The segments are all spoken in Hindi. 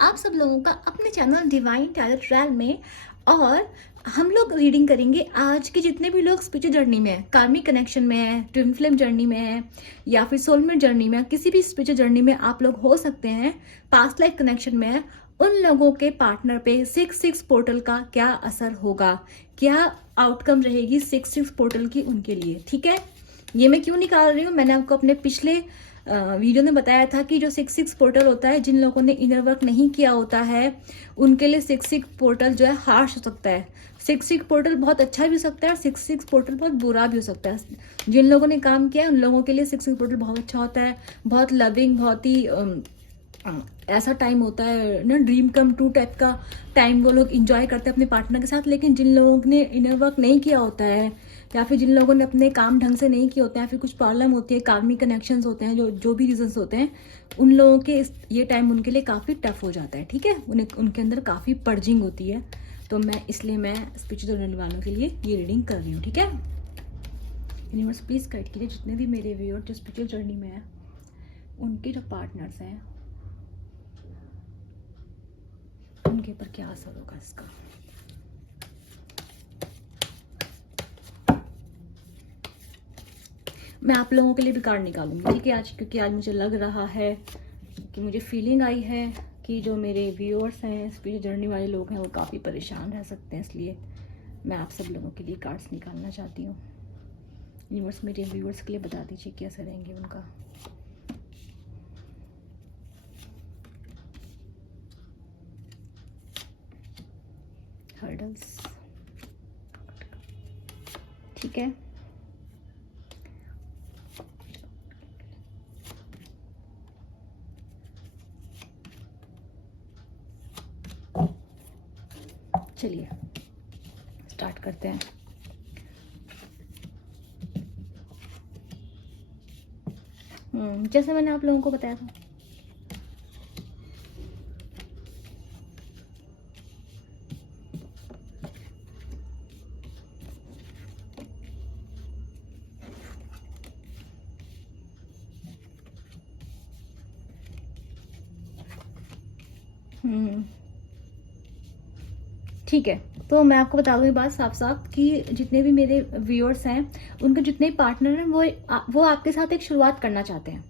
आप सब लोगों का अपने चैनल डिवाइन टैरो ट्रायल में। और हम लोग रीडिंग करेंगे आज के जितने भी लोग स्पिरिचुअल जर्नी में है, कार्मिक कनेक्शन में है, ट्विन फ्लेम जर्नी में है या फिर सोलमेट जर्नी में, किसी भी स्पिरिचुअल जर्नी में आप लोग हो सकते हैं, पास्ट लाइफ कनेक्शन में है। उन लोगों के पार्टनर पे 6-6 पोर्टल का क्या असर होगा, क्या आउटकम रहेगी 6-6 पोर्टल की उनके लिए। ठीक है, ये मैं क्यों निकाल रही हूँ, मैंने आपको अपने पिछले वीडियो में बताया था कि जो 6-6 पोर्टल होता है, जिन लोगों ने इनर वर्क नहीं किया होता है उनके लिए 6-6 पोर्टल जो है हार्श हो सकता है। 6-6 पोर्टल बहुत अच्छा भी हो सकता है और 6-6 पोर्टल बहुत बुरा भी हो सकता है। जिन लोगों ने काम किया है उन लोगों के लिए 6-6 पोर्टल बहुत अच्छा होता है, बहुत लविंग, बहुत ही ऐसा टाइम होता है ना, ड्रीम कम ट्रू टाइप का टाइम वो लोग इंजॉय करते हैं अपने पार्टनर के साथ। लेकिन जिन लोगों ने इनर वर्क नहीं किया होता है या फिर जिन लोगों ने अपने काम ढंग से नहीं किए होते हैं, फिर कुछ प्रॉब्लम होती है, कार्मिक कनेक्शंस होते हैं, जो भी रीजंस होते हैं, उन लोगों के ये टाइम उनके लिए काफ़ी टफ हो जाता है। ठीक है, उन्हें उनके अंदर काफ़ी पर्जिंग होती है। तो इसलिए मैं स्पिरिचुअल जर्नी वालों के लिए ये रीडिंग कर रही हूँ। ठीक है, यूनिवर्स प्लीज़ गाइड कीजिए जितने भी मेरे व्यूअर जो स्पिरिचुअल जर्नी में है, उनके जो पार्टनर्स हैं उनके ऊपर क्या असर होगा इसका। मैं आप लोगों के लिए भी कार्ड निकालूंगी, ठीक है आज, क्योंकि आज मुझे लग रहा है कि मुझे फीलिंग आई है कि जो मेरे व्यूअर्स हैं, स्पिरिचुअल जर्नी वाले लोग हैं, वो काफ़ी परेशान रह सकते हैं। इसलिए मैं आप सब लोगों के लिए कार्ड्स निकालना चाहती हूँ। यूनिवर्स मेरे व्यूअर्स के लिए बता दीजिए कैसे रहेंगे उनका। हर्डल्स, ठीक है, चलिए स्टार्ट करते हैं। जैसे मैंने आप लोगों को बताया था, ठीक है, तो मैं आपको बता दूँ ये बात साफ साफ कि जितने भी मेरे व्यूअर्स हैं, उनके जितने पार्टनर हैं, वो आपके साथ एक शुरुआत करना चाहते हैं।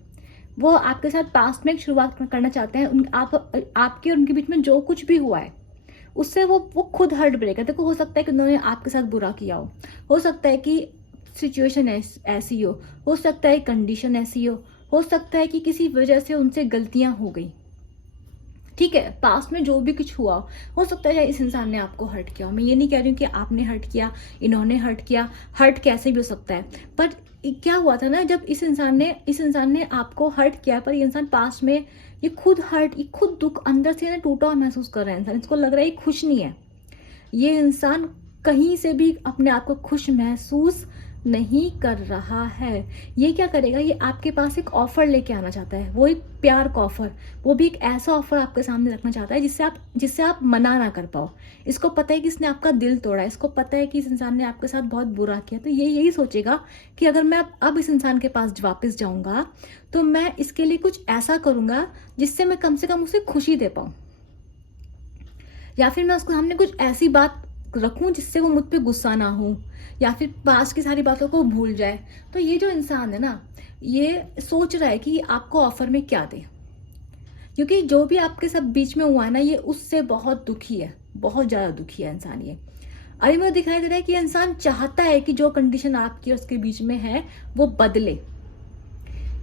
वो आपके साथ पास्ट में एक शुरुआत करना चाहते हैं। आपके और उनके बीच में जो कुछ भी हुआ है उससे वो खुद हर्ट ब्रेक है। देखो, हो सकता है कि उन्होंने आपके साथ बुरा किया हो सकता है कि सिचुएशन ऐसी हो सकता है कंडीशन ऐसी हो सकता है कि किसी वजह से उनसे गलतियां हो गई। ठीक है, पास्ट में जो भी कुछ हुआ हो सकता है इस इंसान ने आपको हर्ट किया हो। मैं ये नहीं कह रही हूँ कि आपने हर्ट किया, इन्होंने हर्ट किया, हर्ट कैसे भी हो सकता है। पर क्या हुआ था ना, जब इस इंसान ने आपको हर्ट किया, पर ये इंसान पास्ट में ये खुद दुख अंदर से ना टूटा हुआ महसूस कर रहा है। इंसान, इसको लग रहा है ये खुश नहीं है। ये इंसान कहीं से भी अपने आप को खुश महसूस नहीं कर रहा है। ये क्या करेगा, ये आपके पास एक ऑफर लेके आना चाहता है, वो एक प्यार का ऑफर, वो भी एक ऐसा ऑफर आपके सामने रखना चाहता है जिससे आप मना ना कर पाओ। इसको पता है कि इसने आपका दिल तोड़ा है, इसको पता है कि इस इंसान ने आपके साथ बहुत बुरा किया। तो ये यही सोचेगा कि अगर मैं अब इस इंसान के पास वापस जाऊंगा तो मैं इसके लिए कुछ ऐसा करूंगा जिससे मैं कम से कम उसे खुशी दे पाऊं, या फिर मैं उसके सामने कुछ ऐसी बात रखूं जिससे वो मुझ पे गुस्सा ना हो, या फिर पास की सारी बातों को भूल जाए। तो ये जो इंसान है ना, ये सोच रहा है कि आपको ऑफर में क्या दे, क्योंकि जो भी आपके सब बीच में हुआ है ना, ये उससे बहुत दुखी है, बहुत ज्यादा दुखी है इंसान। ये अभी मुझे दिखाई दे रहा है कि इंसान चाहता है कि जो कंडीशन आपकी और उसके बीच में है वो बदले।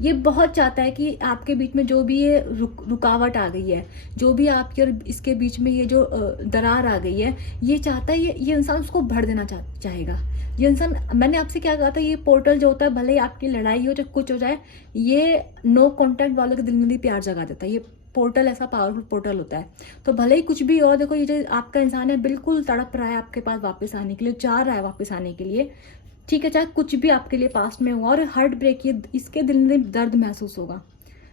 ये बहुत चाहता है कि आपके बीच में जो भी ये रुकावट आ गई है, जो भी आपके और इसके बीच में ये जो दरार आ गई है, ये चाहता है, ये इंसान उसको भर देना चाहेगा। ये इंसान, मैंने आपसे क्या कहा था, ये पोर्टल जो होता है, भले ही आपकी लड़ाई हो, जब कुछ हो जाए, ये नो कॉन्टैक्ट वालों के दिल में भी प्यार जगा देता है। ये पोर्टल ऐसा पावरफुल पोर्टल होता है। तो भले ही कुछ भी हो, देखो ये जो आपका इंसान है बिल्कुल तड़प रहा है आपके पास वापस आने के लिए, चाह रहा है वापस आने के लिए। ठीक है, चाहे कुछ भी आपके लिए पास्ट में हुआ और हार्ट ब्रेक, ये इसके दिल में दर्द महसूस होगा,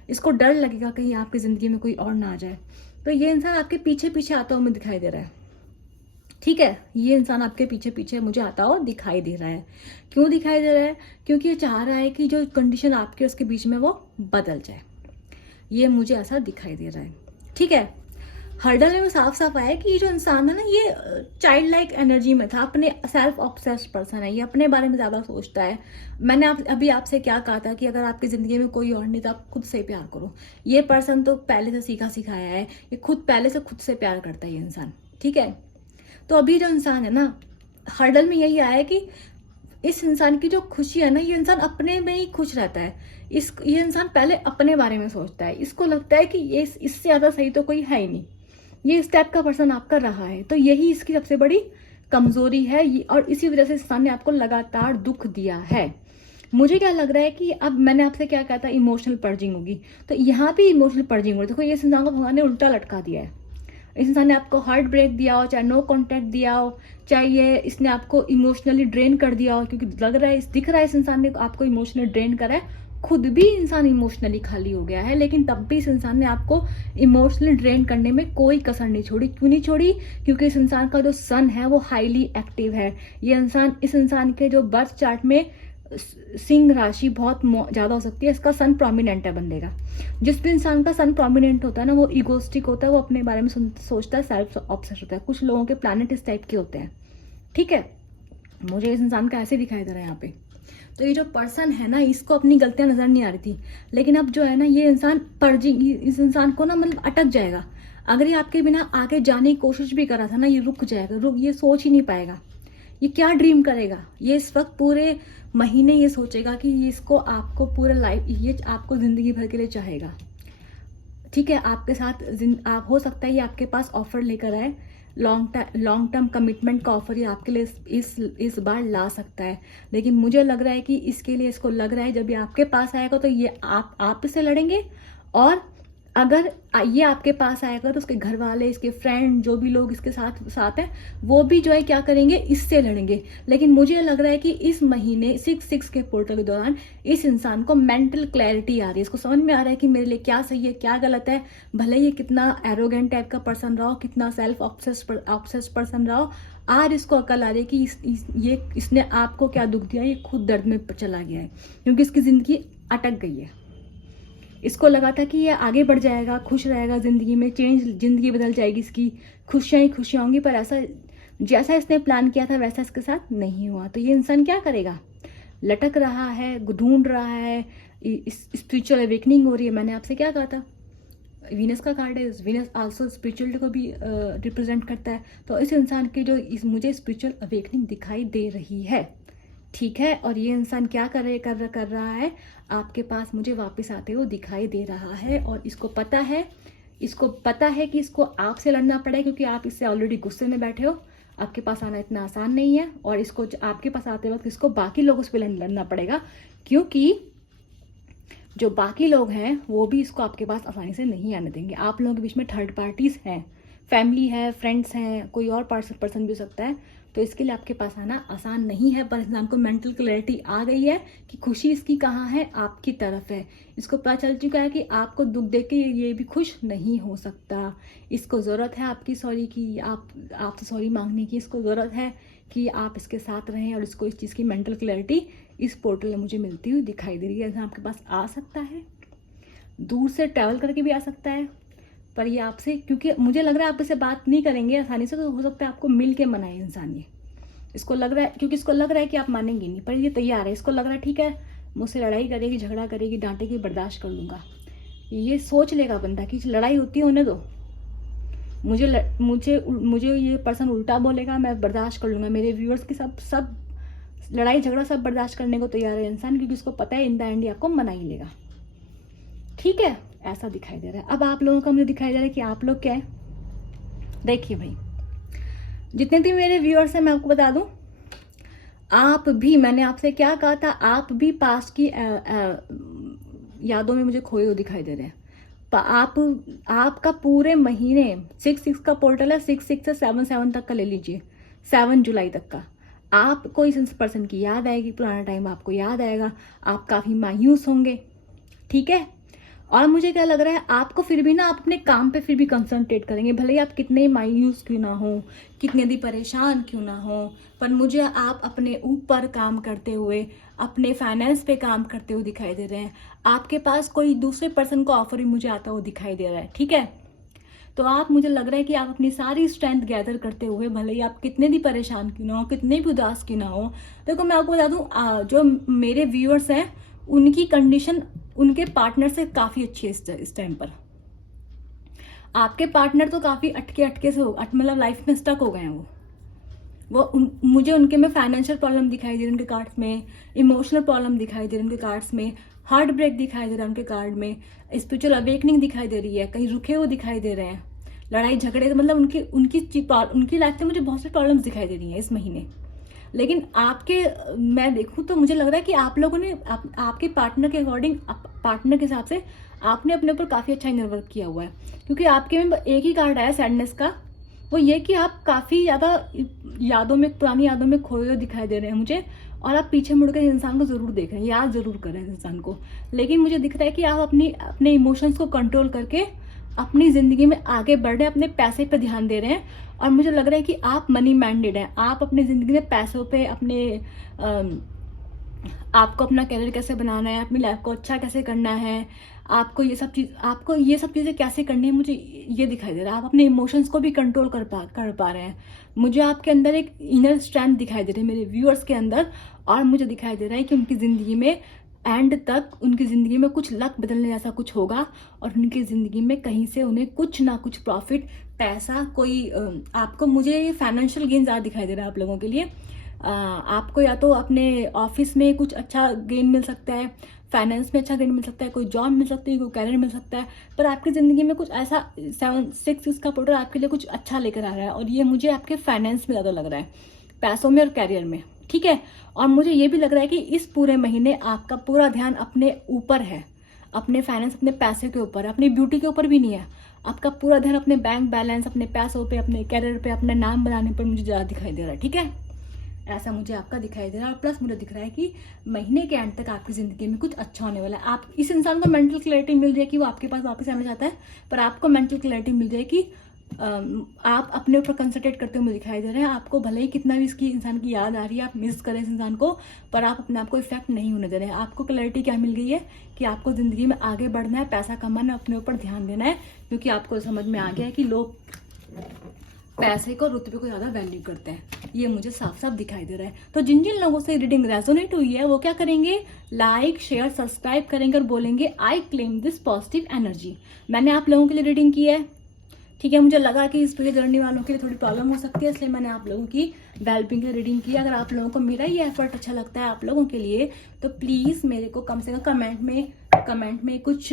इसको डर लगेगा कहीं आपकी जिंदगी में कोई और ना आ जाए। तो ये इंसान आपके पीछे पीछे आता हुआ मुझे दिखाई दे रहा है। ठीक है, ये इंसान आपके पीछे पीछे मुझे आता हुआ दिखाई दे रहा है। क्यों दिखाई दे रहा है? क्योंकि ये चाह रहा है कि जो कंडीशन आपके उसके बीच में वो बदल जाए। ये मुझे ऐसा दिखाई दे रहा है। ठीक है, हर्डल में वो साफ साफ आया कि ये जो इंसान है ना, ये चाइल्ड लाइक एनर्जी में था, अपने सेल्फ ऑब्सेस्ड पर्सन है, ये अपने बारे में ज्यादा सोचता है। मैंने अभी आपसे क्या कहा था कि अगर आपकी जिंदगी में कोई और नहीं तो आप खुद से प्यार करो। ये पर्सन तो पहले से सीखा सिखाया है, ये खुद पहले से खुद से प्यार करता है ये इंसान, ठीक है। तो अभी जो इंसान है ना, हर्डल में यही आया है कि इस इंसान की जो खुशी है ना, ये इंसान अपने में ही खुश रहता है। ये इंसान पहले अपने बारे में सोचता है, इसको लगता है कि ये इससे ज्यादा सही तो कोई है ही नहीं। ये इस टाइप का पर्सन आपका रहा है, तो यही इसकी सबसे बड़ी कमजोरी है और इसी वजह से इंसान ने आपको लगातार दुख दिया है। मुझे क्या लग रहा है कि अब मैंने आपसे क्या कहा था, इमोशनल पर्जिंग होगी, तो यहाँ भी इमोशनल पर्जिंग हो रही है। देखो ये इंसान को भगवान ने उल्टा लटका दिया है। इस इंसान ने आपको हार्ट ब्रेक दिया हो, चाहे नो कॉन्टेक्ट दिया हो, चाहे ये इसने आपको इमोशनली ड्रेन कर दिया हो, क्योंकि लग रहा है, दिख रहा है इस इंसान ने आपको इमोशनली ड्रेन करा है। खुद भी इंसान इमोशनली खाली हो गया है, लेकिन तब भी इस इंसान ने आपको इमोशनली ड्रेन करने में कोई कसर नहीं छोड़ी। क्यों नहीं छोड़ी? क्योंकि इस इंसान का जो सन है वो हाईली एक्टिव है। ये इंसान, इस इंसान के जो बर्थ चार्ट में सिंह राशि बहुत ज्यादा हो सकती है, इसका सन प्रोमिनेंट है बंदे का। जिस भी इंसान का सन प्रोमिनेंट होता है ना, वो इगोस्टिक होता है, वो अपने बारे में सोचता है, सेल्फ ऑब्सेस्ड होता है। कुछ लोगों के प्लैनेट इस टाइप के होते हैं, ठीक है। मुझे इस इंसान का ऐसे दिखाई दे रहा है यहाँ पे। तो ये जो पर्सन है ना, इसको अपनी गलतियां नजर नहीं आ रही थी, लेकिन अब जो है ना, ये इंसान इस इंसान को ना मतलब अटक जाएगा। अगर ये आपके बिना आगे जाने की कोशिश भी करा था ना, ये रुक जाएगा, ये सोच ही नहीं पाएगा ये क्या ड्रीम करेगा। ये इस वक्त पूरे महीने ये सोचेगा कि इसको आपको पूरा लाइफ, ये आपको जिंदगी भर के लिए चाहेगा, ठीक है। आपके साथ आप, हो सकता है ये आपके पास ऑफर लेकर आए, लॉन्ग टर्म कमिटमेंट का ऑफर ये आपके लिए इस बार ला सकता है। लेकिन मुझे लग रहा है कि इसके लिए इसको लग रहा है जब ये आपके पास आएगा तो ये आप से लड़ेंगे, और अगर ये आपके पास आएगा तो उसके घर वाले, इसके फ्रेंड, जो भी लोग इसके साथ हैं, वो भी जो है क्या करेंगे, इससे लड़ेंगे। लेकिन मुझे लग रहा है कि इस महीने 6/6 के पोर्टल के दौरान इस इंसान को मेंटल क्लैरिटी आ रही है। इसको समझ में आ रहा है कि मेरे लिए क्या सही है, क्या गलत है। भले ये कितना एरोगेंट टाइप का पर्सन रहा हो, कितना सेल्फ ऑब्सेस्ड पर्सन रहा हो, आज इसको अकल आ रही है कि इसने आपको क्या दुख दिया, ये खुद दर्द में चला गया है, क्योंकि इसकी जिंदगी अटक गई है। इसको लगा था कि ये आगे बढ़ जाएगा, खुश रहेगा जिंदगी में, जिंदगी बदल जाएगी, इसकी खुशियां ही खुशियां होंगी, पर ऐसा जैसा इसने प्लान किया था वैसा इसके साथ नहीं हुआ। तो ये इंसान क्या करेगा? लटक रहा है, ढूंढ रहा है, स्पिरिचुअल अवेकनिंग हो रही है। मैंने आपसे क्या कहा था, वीनस का कार्ड है, वीनस आल्सो स्पिरिचुअलिटी को भी रिप्रेजेंट करता है। तो इस इंसान की जो मुझे स्पिरिचुअल अवेकनिंग दिखाई दे रही है, ठीक है। और ये इंसान क्या कर रहा है, आपके पास मुझे वापस आते हुए दिखाई दे रहा है, और इसको पता है कि इसको आपसे लड़ना पड़ेगा, क्योंकि आप इससे ऑलरेडी गुस्से में बैठे हो। आपके पास आना इतना आसान नहीं है, और इसको आपके पास आते वक्त इसको बाकी लोगों से लड़ना पड़ेगा, क्योंकि जो बाकी लोग हैं वो भी इसको आपके पास आसानी से नहीं आने देंगे। आप लोगों के बीच में थर्ड पार्टीज हैं, फैमिली है, फ्रेंड्स हैं, कोई और पर्सन भी हो सकता है। तो इसके लिए आपके पास आना आसान नहीं है, पर इंसान को मेंटल क्लैरिटी आ गई है कि खुशी इसकी कहाँ है, आपकी तरफ है। इसको पता चल चुका है कि आपको दुख देख के ये भी खुश नहीं हो सकता। इसको ज़रूरत है आपकी सॉरी की, आपसे सॉरी मांगने की। इसको ज़रूरत है कि आप इसके साथ रहें, और इसको इस चीज़ की मेंटल क्लैरिटी इस पोर्टल में मुझे मिलती हुई दिखाई दे रही है। इंसान आपके पास आ सकता है, दूर से ट्रैवल करके भी आ सकता है, पर ये आपसे, क्योंकि मुझे लग रहा है आप इससे बात नहीं करेंगे आसानी से, तो हो सकता है आपको मिल के मनाए इंसान। ये इसको लग रहा है, क्योंकि इसको लग रहा है कि आप मानेंगे नहीं, पर ये तैयार है। इसको लग रहा है ठीक है, मुझसे लड़ाई करेगी, झगड़ा करेगी, डांटेगी, बर्दाश्त कर लूंगा। ये सोच लेगा बंदा कि लड़ाई होती है होने दो, मुझे ये पर्सन उल्टा बोलेगा, मैं बर्दाश्त कर लूंगा। मेरे व्यूअर्स की सब लड़ाई झगड़ा सब बर्दाश्त करने को तैयार है इंसान, क्योंकि उसको पता है इन द एंड आपको मना ही लेगा, ठीक है। ऐसा दिखाई दे रहा है। अब आप लोगों का मुझे दिखाई दे रहा है कि आप लोग क्या है। देखिए भाई, जितने भी मेरे व्यूअर्स हैं मैं आपको बता दूं, आप भी, मैंने आपसे क्या कहा था, आप भी पास्ट की यादों में मुझे खोए हुए दिखाई दे रहे हैं। आपका पूरे महीने 6/6 का पोर्टल है, 6/6 से 7/7 तक का ले लीजिए, 7 जुलाई तक का। आपको इस पर्सन की याद आएगी, पुराना टाइम आपको याद आएगा, आप काफी मायूस होंगे, ठीक है। और मुझे क्या लग रहा है, आपको फिर भी ना, आप अपने काम पे फिर भी कंसंट्रेट करेंगे, भले ही आप कितने मायूस क्यों ना हो, कितने भी परेशान क्यों ना हो, पर मुझे आप अपने ऊपर काम करते हुए, अपने फाइनेंस पे काम करते हुए दिखाई दे रहे हैं। आपके पास कोई दूसरे पर्सन को ऑफर भी मुझे आता हुआ दिखाई दे रहा है, ठीक है। तो आप, मुझे लग रहा है कि आप अपनी सारी स्ट्रेंथ गैदर करते हुए, भले ही आप कितने भी परेशान क्यों ना हो, कितने भी उदास क्यों ना हो। देखो मैं आपको बता दूं, जो मेरे व्यूअर्स हैं उनकी कंडीशन उनके पार्टनर से काफ़ी अच्छी है इस टाइम पर। आपके पार्टनर तो काफ़ी अटके से मतलब लाइफ में स्टक हो गए हैं। मुझे उनके में फाइनेंशियल प्रॉब्लम दिखाई दे रही है उनके कार्ड्स में, इमोशनल प्रॉब्लम दिखाई दे रही है उनके कार्ड्स में, हार्ट ब्रेक दिखाई दे रहा है उनके कार्ड में, स्पिरिचुअल अवेकनिंग दिखाई दे रही है, कहीं रुके हुए दिखाई दे रहे हैं, लड़ाई झगड़े, मतलब उनकी लाइफ में मुझे बहुत सी प्रॉब्लम्स दिखाई दे रही हैं इस महीने। लेकिन आपके, मैं देखूं तो मुझे लग रहा है कि आप लोगों ने आपके पार्टनर के अकॉर्डिंग, पार्टनर के हिसाब से आपने अपने ऊपर काफ़ी अच्छा इनर वर्क किया हुआ है। क्योंकि आपके में एक ही कार्ड आया सैडनेस का, वो ये कि आप काफ़ी ज़्यादा यादों में, पुरानी यादों में खोए हुए दिखाई दे रहे हैं मुझे, और आप पीछे मुड़कर इस इंसान को ज़रूर देख रहे हैं, याद ज़रूर कर रहे हैं इस इंसान को। लेकिन मुझे दिख रहा है कि आप अपने इमोशंस को कंट्रोल करके अपनी ज़िंदगी में आगे बढ़ रहे हैं, अपने पैसे पे ध्यान दे रहे हैं। और मुझे लग रहा है कि आप मनी माइंडेड हैं, आप अपनी ज़िंदगी में पैसों पे, आपको अपना करियर कैसे बनाना है, अपनी लाइफ को अच्छा कैसे करना है, आपको ये सब चीज़ें कैसे करनी है, मुझे ये दिखाई दे रहा है। आप अपने इमोशंस को भी कंट्रोल कर पा रहे हैं। मुझे आपके अंदर एक इनर स्ट्रेंथ दिखाई दे रही है मेरे व्यूअर्स के अंदर, और मुझे दिखाई दे रहा है कि उनकी ज़िंदगी में एंड तक, उनकी ज़िंदगी में कुछ लक बदलने जैसा कुछ होगा, और उनकी ज़िंदगी में कहीं से उन्हें कुछ ना कुछ प्रॉफिट, पैसा, कोई आपको, मुझे फाइनेंशियल गेन ज़्यादा दिखाई दे रहा है आप लोगों के लिए। आपको या तो अपने ऑफिस में कुछ अच्छा गेन मिल सकता है, फाइनेंस में अच्छा गेन मिल सकता है, कोई जॉब मिल सकती है, कोई कैरियर मिल सकता है, पर आपकी ज़िंदगी में कुछ ऐसा 7-6 इसका पोर्टल आपके लिए कुछ अच्छा लेकर आ रहा है, और ये मुझे आपके फाइनेंस में ज़्यादा लग रहा है, पैसों में और कैरियर में, ठीक है। और मुझे ये भी लग रहा है कि इस पूरे महीने आपका पूरा ध्यान अपने ऊपर है, अपने फाइनेंस, अपने पैसे के ऊपर, अपनी ब्यूटी के ऊपर भी नहीं है। आपका पूरा ध्यान अपने बैंक बैलेंस, अपने पैसों पे, अपने कैरियर पे, अपने नाम बनाने पर मुझे ज़्यादा दिखाई दे रहा है, ठीक है। ऐसा मुझे आपका दिखाई दे रहा है। और प्लस मुझे दिख रहा है कि महीने के एंड तक आपकी ज़िंदगी में कुछ अच्छा होने वाला है। आप, इस इंसान को मेंटल क्लैरिटी मिल रही है कि वो आपके पास वापस आना चाहता है, पर आपको मेंटल क्लैरिटी मिल रही है कि आप अपने ऊपर कंसंट्रेट करते हुए मुझे दिखाई दे रहे हैं। आपको भले ही कितना भी इसकी इंसान की याद आ रही है, आप मिस करें इस इंसान को, पर आप अपने आप को इफेक्ट नहीं होने दे रहे हैं। आपको क्लैरिटी क्या मिल गई है कि आपको ज़िंदगी में आगे बढ़ना है, पैसा कमाना है, अपने ऊपर ध्यान देना है, क्योंकि आपको समझ में आ गया है कि लोग पैसे को, रुतबे को ज़्यादा वैल्यू करते हैं। ये मुझे साफ साफ दिखाई दे रहा है। तो जिन जिन लोगों से रीडिंग रेजोनेट हुई है वो क्या करेंगे, लाइक शेयर सब्सक्राइब करेंगे और बोलेंगे I claim this positive energy. मैंने आप लोगों के लिए रीडिंग की है, ठीक है। मुझे लगा कि इस पे जर्नी वालों के लिए थोड़ी प्रॉब्लम हो सकती है, इसलिए मैंने आप लोगों की वेलबिंग की रीडिंग की। अगर आप लोगों को मेरा ये एफर्ट अच्छा लगता है आप लोगों के लिए, तो प्लीज़ मेरे को कम से कम कमेंट में कुछ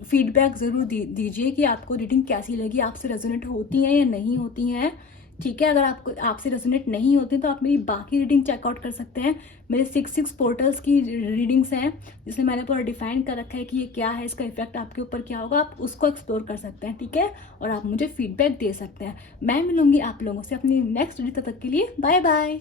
फीडबैक ज़रूर दीजिए कि आपको रीडिंग कैसी लगी, आपसे रेजोनेट होती हैं या नहीं होती हैं, ठीक है। अगर आपसे रेजोनेट नहीं होती तो आप मेरी बाकी रीडिंग चेकआउट कर सकते हैं। मेरे 6 पोर्टल्स की रीडिंग्स हैं, जिसमें मैंने पूरा डिफाइन कर रखा है कि ये क्या है, इसका इफेक्ट आपके ऊपर क्या होगा, आप उसको एक्सप्लोर कर सकते हैं, ठीक है। और आप मुझे फीडबैक दे सकते हैं। मैं मिलूंगी आप लोगों से अपनी नेक्स्ट रीडिंग, तब तक के लिए बाय बाय।